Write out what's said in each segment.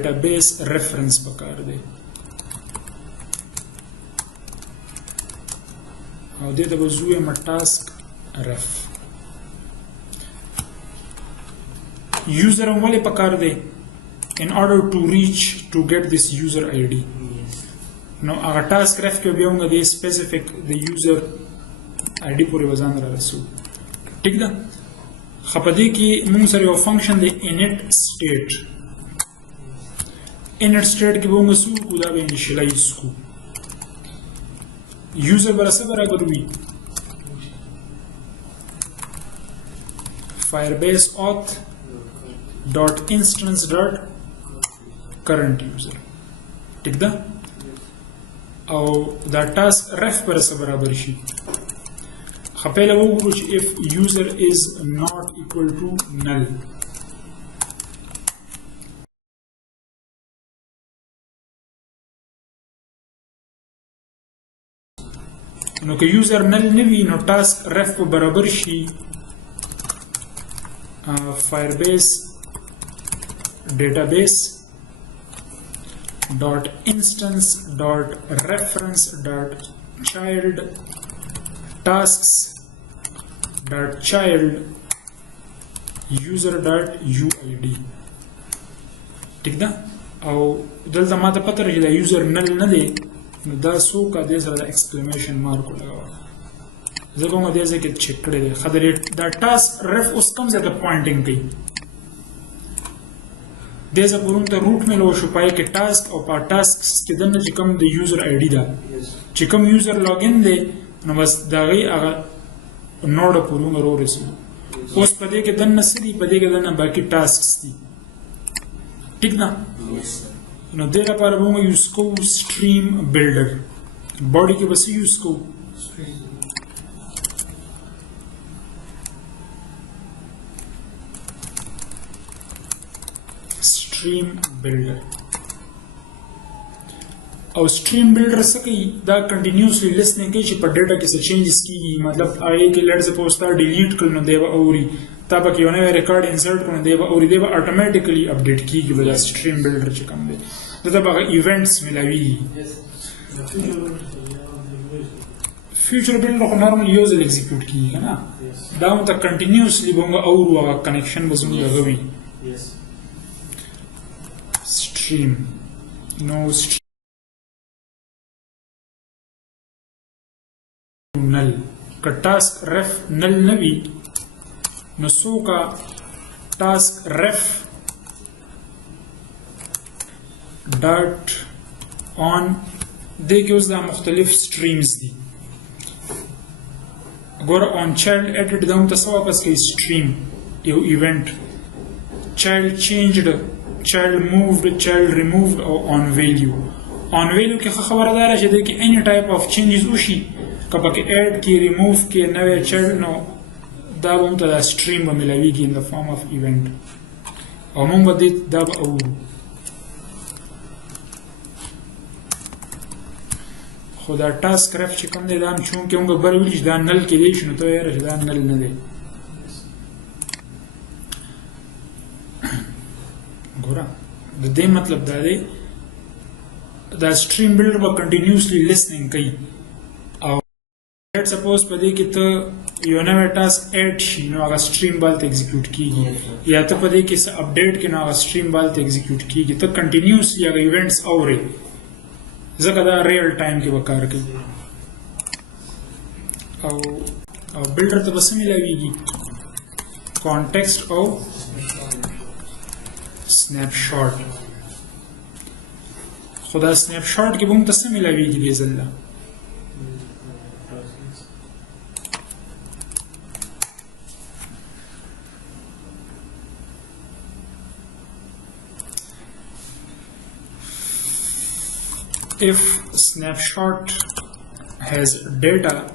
database reference پکار دی او دې ته به زو یم task ref user هم ولې پکار دی in order to reach to get this user ID نو هغه task ref کې بیا موږ دې specific the user ID پورې وزن را رسو ٹھیک ده خپدې کې موږ سره یو فنکشن دی init state کې به موږ سو کو دا به initialize کو user برسه برابر وي firebase auth dot instance dot current user ٹھیک ده او دا task ref برسه برابر شي خپله وګورو چې if user is not equal to null نو که user null نه وي نو task ref په برابر شي firebase database dot instance dot reference dot child tasks dot child user dot uid ٹھیک ده او دلته ماته پته راځي دا user null نه دی نو دا څوک دې سره د exclamation mark لګاوه زه کوم دې ځکه چک کړی دی خبرې دا task ref اوس کوم ځای ته pointing کوي دې ځکه پرون ته روټ مې لو شو پای کې task او په tasks کې دنه چې کوم د user id ده چې کوم user login دی نو بس دا غي هغه نوډ پرون ورسو اوس په دې کې دنه سړي په دې کې دنه باقي tasks دي ٹھیک ده نو دې لپاره به موږ یوز کوو stream builder body کې بس یوز کوو stream builder او stream builder څه کوي دا continuously listening کوي چې په ډیټا کې څه changes کیږي مطلب آی کې let suppose تا delete کړل نو دی به اوري تا به یو نوی ریکارډ insert کړو دی به اوري دی به automatically update کیږي بل stream builder چې کوم دی دا به events ملاوي future builder خو normally یو ځل execute کیږي نه دا مو ته continuously به موږ اورو هغه connection به زموږ غوي stream no stream null که task ref null نه وي نو څوک task ref dot on دې کې اوس دا مختلف streams دي ګوره on child edit دا هم ته څه واپس کوي stream یو event child changed child moved child removed او on value کې خبره داره چې دې کې any type of changes وشي که پکې add کې remove کې نوې child نو دا به هم ته دا stream به ملاویږي in the form of event او موږ به دې دا به اورو خو دا task ref چې کوم دی دا هم چونکې موږ بل ویلي چې دا نل کېدی شي نو ته وایې چې دا نل نه دی ګوره د دې مطلب دا دی دا stream builder به continuously listening کوي او let suppose په دې کې ته یو نوی task add شي نو هغه stream بالته execute کیږي یا ته په دې کې څه update کې نو هغه stream بالته execute کیږي ته continuously هغه events اوري ځکه دا real time کې به کار کوي او builder ته به څه ملاویږي context او snapshot خو دا snapshot کې به موږ ته څه ملاویږي دې ځل if snapshot has data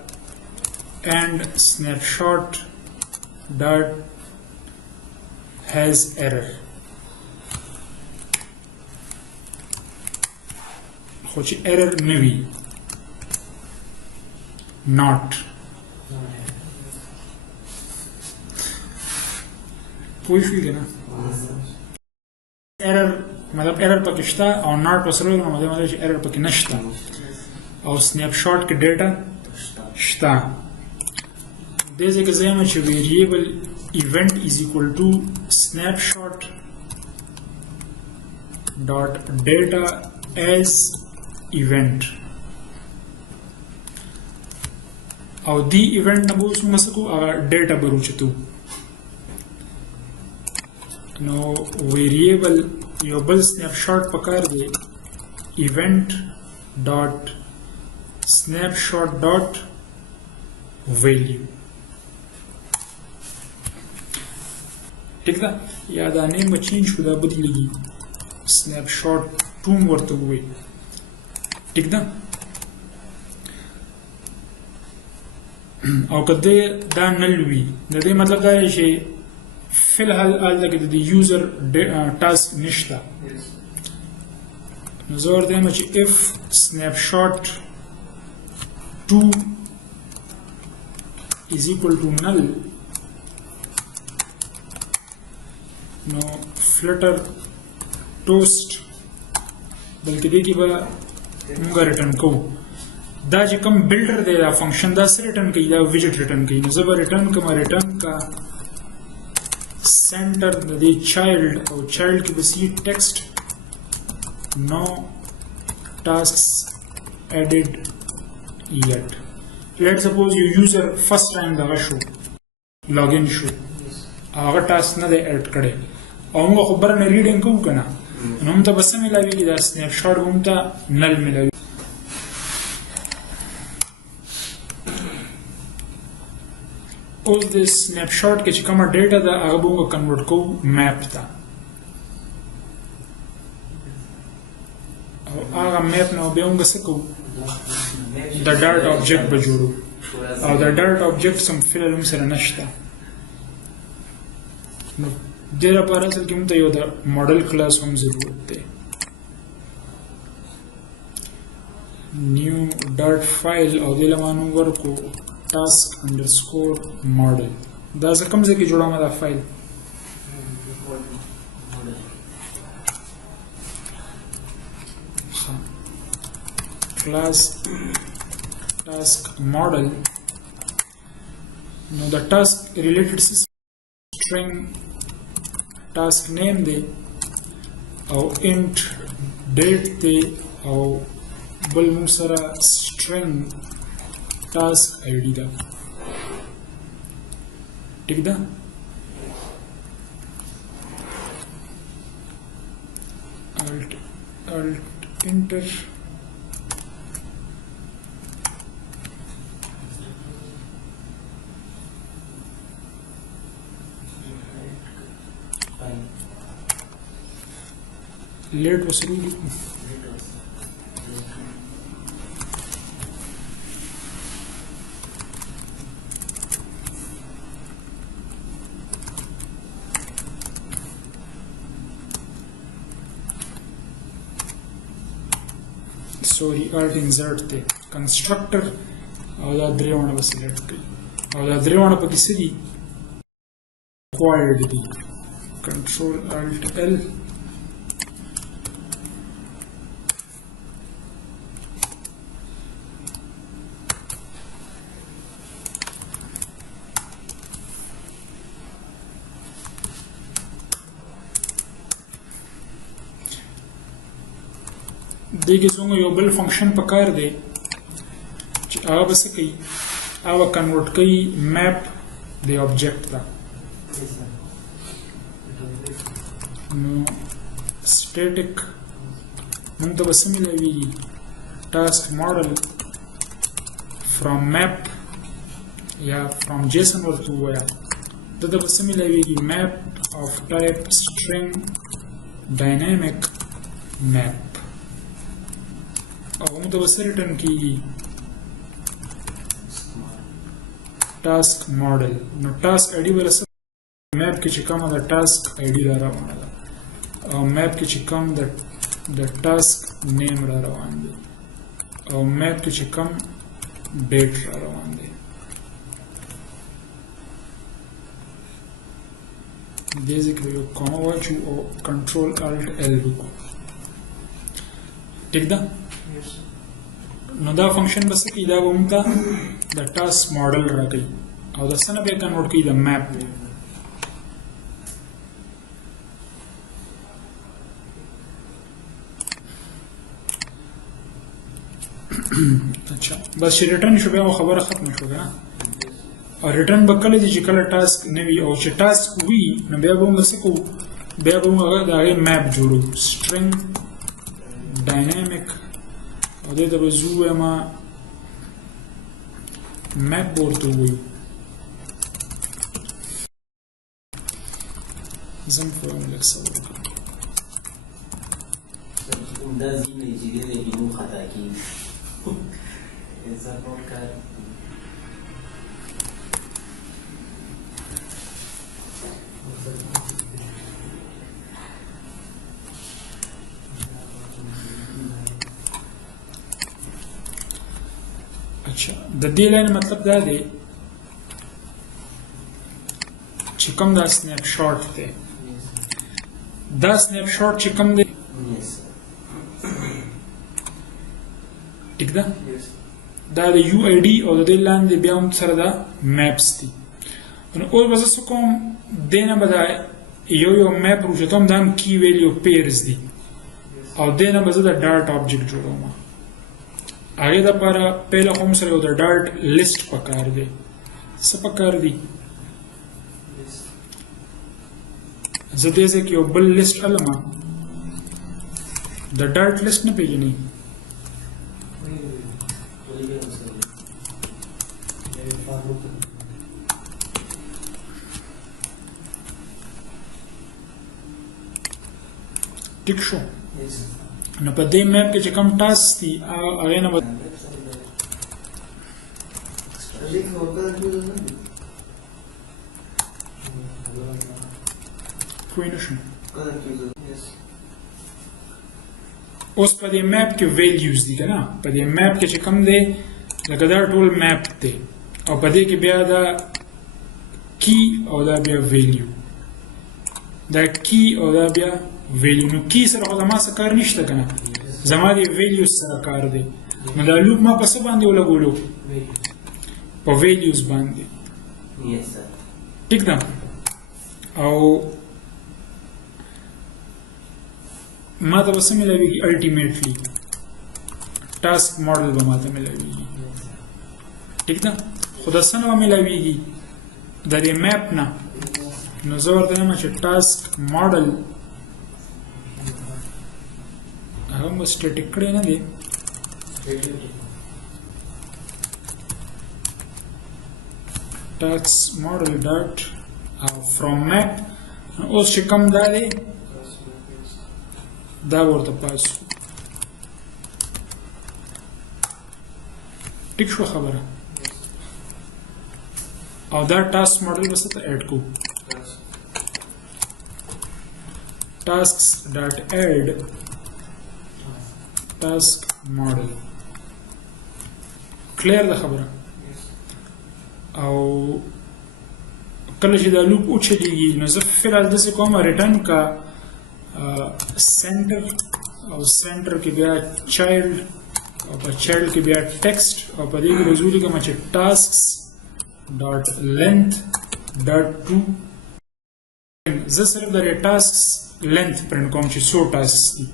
and snapshot dot has error خو چې error نه وي not پوه شوې که نه error مطلب ایرر پکې شته او ناٹ وسره نو مطلب چې ایرر پکې نشته او سنیپ شاٹ کې ډیټا شته دې ځکه زما چې ویریبل event is equal to snapshot dot data as event او دی event نه به څنګه سکو هغه ډیټا به روچتو نو ویریبل یو بل سنیپ شاٹ پکار دی event dot snapshot dot value ٹھیک ده یا دا نیم به چینج شو دا بدلېږي سنیپ شاٹ ټوم ورته ووایي ٹھیک ده او که دا نل وي د دې مطلب دا دی چې فی الحال هلته کې د یوزر ټاسک نشته نو زه ورته وایم چې اف سنیپ شاٹ 2 is equal to null نو فلټر ټوسټ بلکې دې کې به موږ ریټرن کوو دا چې کوم بلډر دی دا فنکشن دا څه ریټرن کوي دا ویجټ ریټرن کوي نو زه به ریټرن کوم ریټرن کا سنټر د دې چایلډ او چایلډ کې به سی ټیکسټ نو ټاسکس ایډډ یټ لیټ سپوز یو یوزر فرست ټایم دغه شو لاګ ان شو هغه ټاسک نه دی ایډ کړی او موږ خبره نه ریډینګ کوو که نه نو موږ ته به څه میلاویږي دا سنیپ شاٹ به موږ ته نل میلاوي اوس د سنیپ شاٹ کې چې کومه ډیټا ده هغه به موږ کنورټ کوو میپ ته او هغه میپ نه بیا موږ څه کوو د ډاټ آبجیکټ به جوړو او د ډاټ آبجیکټ سم فی الحال موږ سره نشته نو دې لپاره اصل کې موږ ته یو د ماډل کلاس هم ضرورت دی نیو ډاټ فایل او دې له مانو ورکو task underscore model دا زه کوم ځای کې جوړوم دا فایل class task model نو the task related string task name دی او int date دی او بل موږ سره string task id ده ٹھیک ده alt enter late वसरू sorry alt insert थे constructor और दा द्रेवाना बस select करी और दा द्रेवाना पर किसी दी required दी control alt L دیگه څنګه یو بل فنکشن پکار دی چې هغه به څه کوي هغه کنورټ کوي میپ د آبجیکټ ته نو سټیټیک موږ ته به څه میلاویږي ټاسک ماډل فرام میپ یا فرام جیسن ورته ووایه دته به څه میلاویږي میپ آف ټایپ سټرینګ ډاینامیک میپ او موږ ته به څه ریټرن کیږي ټاسک ماډل نو ټاسک آی ډي به څه میپ کې چې کومه د ټاسک آی ډي را روانه ده او میپ کې چې کوم د ټاسک نیم را روان دی او میپ کې چې کوم ډیټ را روان دی دې ځکه یو کومه واچو او کنټرول الټ ال وکړو ٹھیک ده نو دا فنکشن بس کی دا ومتا د ټاسک ماډل راکړي او د سنه به کنورټ کی د میپ اچھا بس ریټرن شو بیا خبره ختم شو کنه او ریټرن به کله چې کله ټاسک نه وي او چې ټاسک وي نو بیا به موږ څه کوو بیا به موږ د هغې میپ جوړو string dynamic او دې ته به زه ووایم میپ به ورته ووایو زه هم خو هم لږ څه وکړم عمده ځینې چې دی د نوم خطا کېږي زه نور کار اچھا د دې لاین مطلب دا دی چې کوم دا سنیپ شاټ دی دا سنیپ شاټ چې کوم دی ټیک ده دا د یو آی ډي او د دې لاندې بیا هم سره دا میپس دي نو اوس به زه څه کوم دې نه به دا یو میپ روچتوم دا هم کی ویلیو پیرز دي او دې نه به زه د ډاټ آبجیکټ جوړوم هغې دپاره پهله خو هم سره یو د ډاټ لیسټ پکار دی څه پکار دي زه دې ځای کې یو بل لیسټ علمه د ډاټ لیسټ نه پېژنئ ټیک شو نو په دې میپ کې چې کوم ټاسک دي هغې نه به پوه نه شم اوس په دې میپ کې ویلیوز دي که نه په دې میپ کې چې کوم دی لکه دا ټول میپ دی او په دې کې بیا دا کی او دا بیا ویلیو دا کی او دا بیا ویلیو نو کی سره خو زما څه کار نشته که نه زما د ویلیوز سره کار دی نو دا لوپ ما په څه باندې ولګولو په ویلیوز باندې ټیک ده او ما ته به څه میلاویږي الټیمیټلی ټاسک ماډل به ما ته میلاویږي ټیک ده خو د څه نه به میلاویږي د دې میپ نه نو زه ورته وایم چې ټاسک ماډل هغه مو سټیټیک کړی نه دی ټاسک ماډل ډاټ فرام میپ اوس چې کوم دا دی دا ورته پاس ټیک شو خبره او دا ټاسک ماډل به څه ته اډ کو tasks dot add task model clear ده خبره او کله چې دا لوپ اوچلیږي نو زه فعل داسې کوم ریټرن کا سنټر او سنټر کې بیا چایلډ او په چایلډ کې بیا ټیکسټ او په دې کې به زه ولیکم چې tasks dot length dot to زه صرف د tasks length print کوم چې څو tasks دي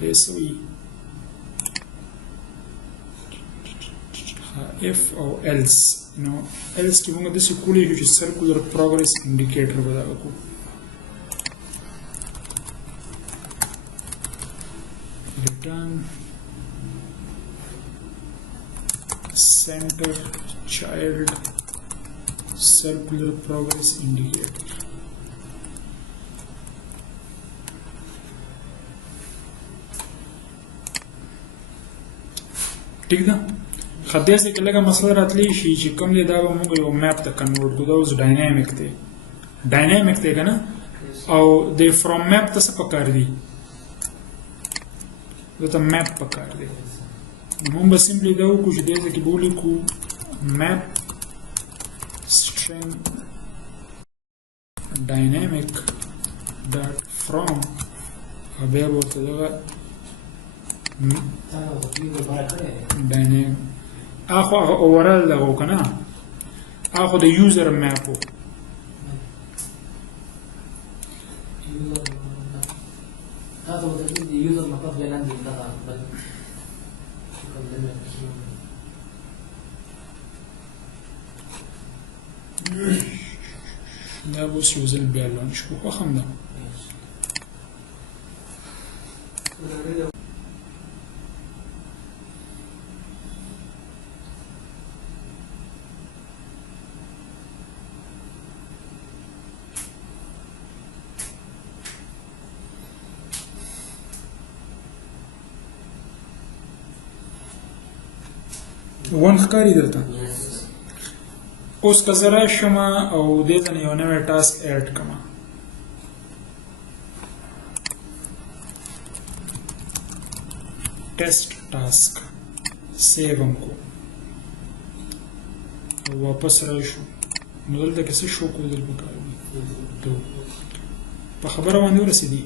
دې څه وي if او else نو else کې موږ داسې کولی شو چې circular progress indicator به دغه کړو return center child circular progress indicator ٹھیک ده خدای سره کله مسله راتلی شي چې کوم دی دا به موږ یو میپ ته کنورټ کوو دا اوس ډاینامیک دی که نه او د فرام میپ ته څه پکار دي دا ته میپ پکار دی موږ به سمپلی دا وکړو چې دې ځای کې به ولیکو میپ string dynamic dot from او بیا به ورته دغه ډاینامک اخو هغه اورال دغه کنه اخو د یوزر میپ دا اوس یو ځل بیا لانچ کړو خوښ هم ده ون ښکاري درته اوس که زه راشم او دې ته یو نوی ټاسک ایډ کړم ټیسټ ټاسک سیو هم کو او واپس راشو نو دلته کې څه شو کودل پکار دي په خبره باندې ورسېدي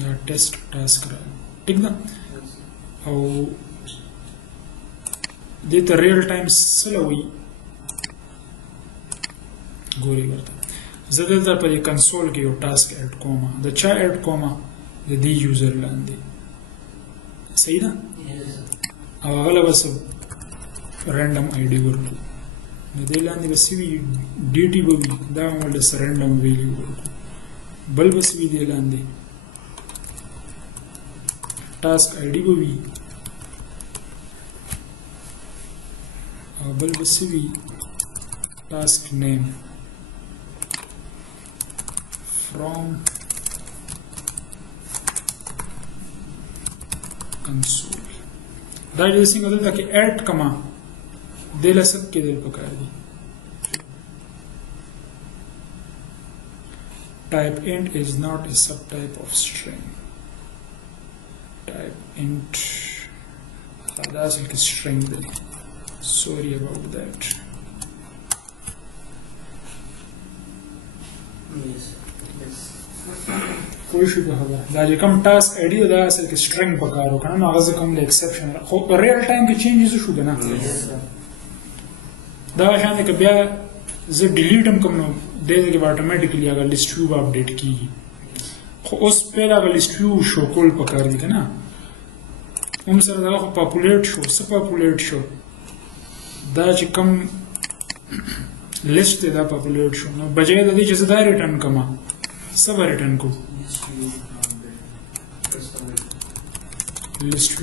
دا ټیسټ ټاسک را ټیک ده او دې ته ریل ټایم څه وایي ګوري ورته زه دلته په دې کنسول کې یو ټاسک ایډ کوم د چا ایډ کوم د دې یوزر لاندې صحیح ده او هغه له بس رینډم آی ډي ورکړو د دې لاندې بس وي ډي ټي به وي دا هم ولې رینډم ویلیو ورکړو بل بس وي دې لاندې ټاسک آی ډي به وي او بل بس وي ټاسک نیم from console دا چې څنګه دلته کې اډ کما د لسک کې دل پکار دي type int is not a subtype of string type int دا اصل کې string دی sorry about that کوئی شي په خبره دا چې کوم ټاسک ایډي دا اصل کې سټرینګ پکارو کنه نو هغه کوم له ایکسپشن خو په ریل ټایم کې چینجز شو کنه دا شان کې بیا زه ډیلیټ هم کوم نو دغه کې اتوماتیکلی هغه لیست ویو اپډیټ کیږي خو اوس په هغه لیست ویو شو کول پکار دي کنه هم سره دا خو پاپولیټ شو څه پاپولیټ شو دا چې کوم لیست دا پاپولیټ شو نو بجای د دې چې زه دا ریټرن کما څه به ریټرن کو list view